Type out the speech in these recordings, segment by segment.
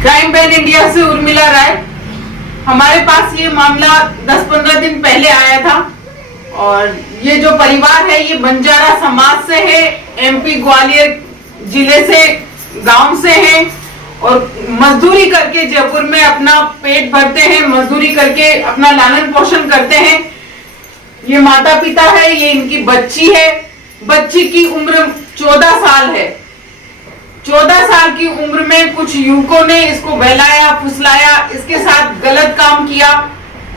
Crime ban India से उर्मिला राय। हमारे पास ये मामला 10-15 दिन पहले आया था और ये जो परिवार है ये बंजारा समाज से है, एमपी ग्वालियर जिले से, गांव से है और मजदूरी करके जयपुर में अपना पेट भरते हैं, मजदूरी करके अपना लालन पोषण करते हैं। ये माता पिता है, ये इनकी बच्ची है। बच्ची की उम्र 14 साल है। 14 साल की उम्र में कुछ युवकों ने इसको बहलाया, फुसलाया, इसके साथ गलत काम किया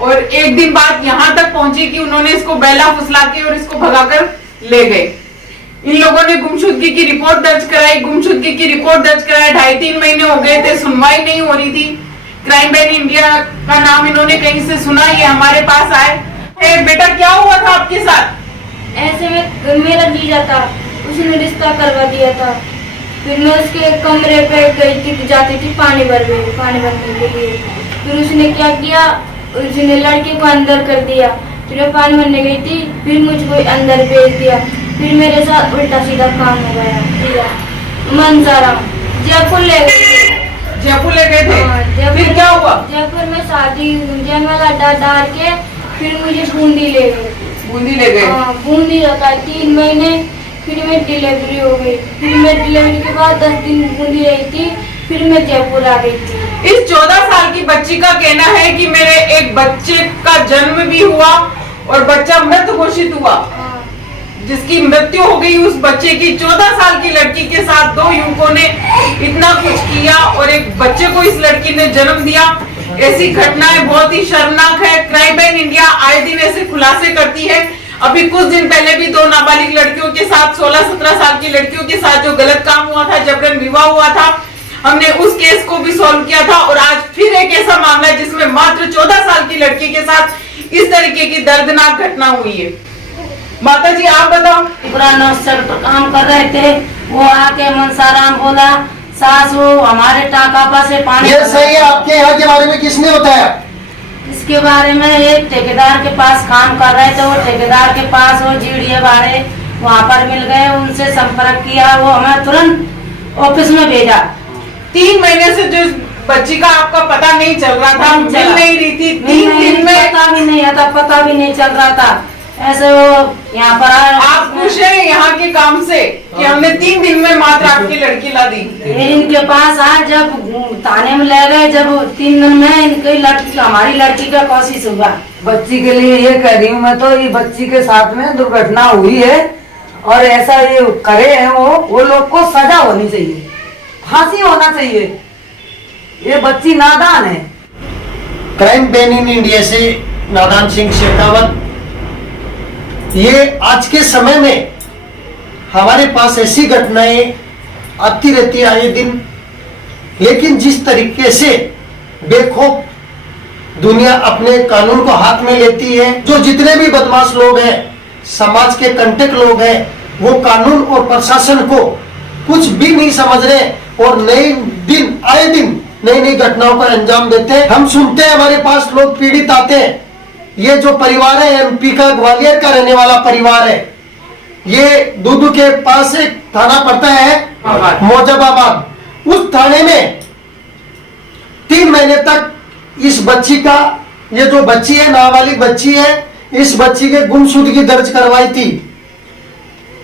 और एक दिन बाद यहाँ तक पहुंची कि उन्होंने इसको बहला फुसला के और इसको भगाकर ले गए। इन लोगों ने गुमशुदगी की रिपोर्ट दर्ज कराई। गुमशुदगी की रिपोर्ट दर्ज कराई 2.5-3 महीने हो गए थे, सुनवाई नहीं हो रही थी। क्राइम बैन इंडिया का नाम इन्होंने कहीं से सुना, ये हमारे पास आए। बेटा क्या हुआ था आपके साथ? ऐसे में मेरा जीजा था, उसने रिश्ता करवा दिया था। फिर मैं उसके कमरे पे गई थी, जाती थी पानी भरने के लिए। फिर उसने क्या किया, उसने लड़के को अंदर कर दिया। फिर मैं पानी भरने गई थी, फिर मुझको अंदर भेज दिया। फिर मेरे साथ उल्टा सीधा काम हो गया। मंसाराम जयपुर ले गए। जयपुर ले गए थे? फिर क्या हुआ? जयपुर में शादी जयमाला डाल के फिर मुझे बूंदी ले गए। बूंदी ले गए? बूंदी रखा 3 महीने। फिर मैं डिलीवरी हो गई। फिर मैं डिलीवरी के बाद 10 दिन बूंदी रही थी। फिर मैं जयपुर आ गई थी। इस 14 साल की बच्ची का कहना है कि मेरे एक बच्चे का जन्म भी हुआ और बच्चा मृत घोषित हुआ, जिसकी मृत्यु हो गई। उस बच्चे की 14 साल की लड़की के साथ 2 युवकों ने इतना कुछ किया और एक बच्चे को इस लड़की ने जन्म दिया। ऐसी घटनाएं बहुत ही शर्मनाक है। क्राइम बैन इंडिया आए दिन ऐसे खुलासे करती है। अभी कुछ दिन पहले भी 2 नाबालिग लड़कियों के साथ, 16-17 साल की लड़कियों के साथ जो गलत काम हुआ था, जबरन विवाह हुआ था, हमने उस केस को भी सॉल्व किया था। और आज फिर एक ऐसा मामला है जिसमें मात्र 14 साल की लड़की के साथ इस तरीके की दर्दनाक घटना हुई है। माता जी आप बताओ। पुराना काम कर रहे थे, वो आके मनसाराम बोला सास वो हमारे टाका से पानी। ये सही है। आपके यहाँ के बारे में किसने बताया? इसके बारे में एक ठेकेदार के पास काम कर रहे थे, वो ठेकेदार के पास वो जीडीए वाले वहाँ पर मिल गए, उनसे संपर्क किया, वो हमें तुरंत ऑफिस में भेजा। 3 महीने से जो बच्ची का आपका पता नहीं चल रहा था, मिल नहीं रही थी, 3 दिन में पता भी नहीं आता, पता भी नहीं चल रहा था। ऐसे वो यहाँ पर आए। आप खुश हैं यहाँ के काम से कि हमने 3 दिन में मात्र आपकी लड़की ला दी? इनके पास आए, जब थाने में ले गए, जब 3 दिन में इनकी लड़की, हमारी लड़की का कोशिश हुआ। बच्ची के लिए ये कह रही हूँ मैं, तो ये बच्ची के साथ में दुर्घटना हुई है और ऐसा ये करे हैं वो लोग को सजा होनी चाहिए, फांसी होना चाहिए। ये बच्ची नादान है। क्राइम बैन इन इंडिया से नादान सिंह शेखावत। ये आज के समय में हमारे पास ऐसी घटनाएं आती रहती है आए दिन, लेकिन जिस तरीके से बेखौफ दुनिया अपने कानून को हाथ में लेती है, जो जितने भी बदमाश लोग हैं, समाज के कंटेक्ट लोग हैं, वो कानून और प्रशासन को कुछ भी नहीं समझ रहे और आए दिन नई नई घटनाओं का अंजाम देते हैं। हम सुनते हैं, हमारे पास लोग पीड़ित आते हैं। ये जो परिवार है एमपी का ग्वालियर का रहने वाला परिवार है। ये दूदू के पास एक थाना पड़ता है मौजबाबाद। उस थाने में 3 महीने तक इस बच्ची का, ये जो बच्ची है नाबालिग बच्ची है, इस बच्ची के गुमशुदगी दर्ज करवाई थी।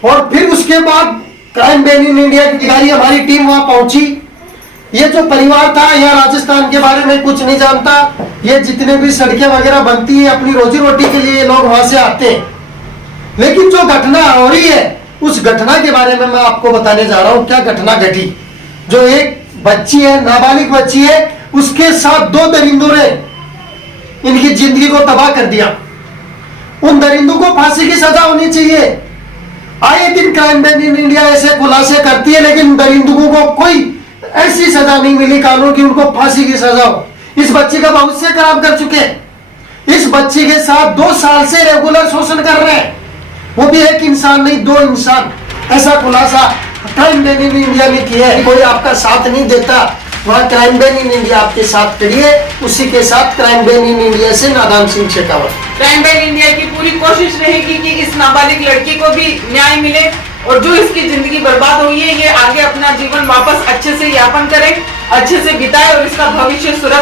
और फिर उसके बाद क्राइम बैन इन इंडिया की अधिकारी हमारी टीम वहां पहुंची। ये जो परिवार था यहाँ राजस्थान के बारे में कुछ नहीं जानता। ये जितने भी सड़कें वगैरह बनती है अपनी रोजी रोटी के लिए लोग वहां से आते हैं, लेकिन जो घटना हो रही है उस घटना के बारे में मैं आपको बताने जा रहा हूं। क्या घटना घटी? जो एक बच्ची है, नाबालिग बच्ची है, उसके साथ 2 दरिंदों ने इनकी जिंदगी को तबाह कर दिया। उन दरिंदों को फांसी की सजा होनी चाहिए। आए दिन क्राइम बैन इन इंडिया ऐसे खुलासे करती है, लेकिन दरिंदों को कोई ऐसी सजा नहीं मिली कानून की उनको फांसी की सजा हो। इस बच्ची का भविष्य खराब कर चुके। इस बच्ची के साथ 2 साल से रेगुलर शोषण कर रहे हैं, वो भी एक इंसान नहीं 2 इंसान। ऐसा खुलासा क्राइम बैन इन इंडिया ने किया है। कोई आपका साथ नहीं देता, वहाँ क्राइम बैन इन इंडिया आपके साथ खड़ी है। उसी के साथ क्राइम बैन इन इंडिया से नादान Singh Shekhawat. Crime ban India की पूरी कोशिश रहेगी कि इस नाबालिग लड़की को भी न्याय मिले और जो इसकी जिंदगी बर्बाद हुई है ये आगे अपना जीवन वापस अच्छे से यापन करे, अच्छे से बिताए और इसका भविष्य सुरक्षित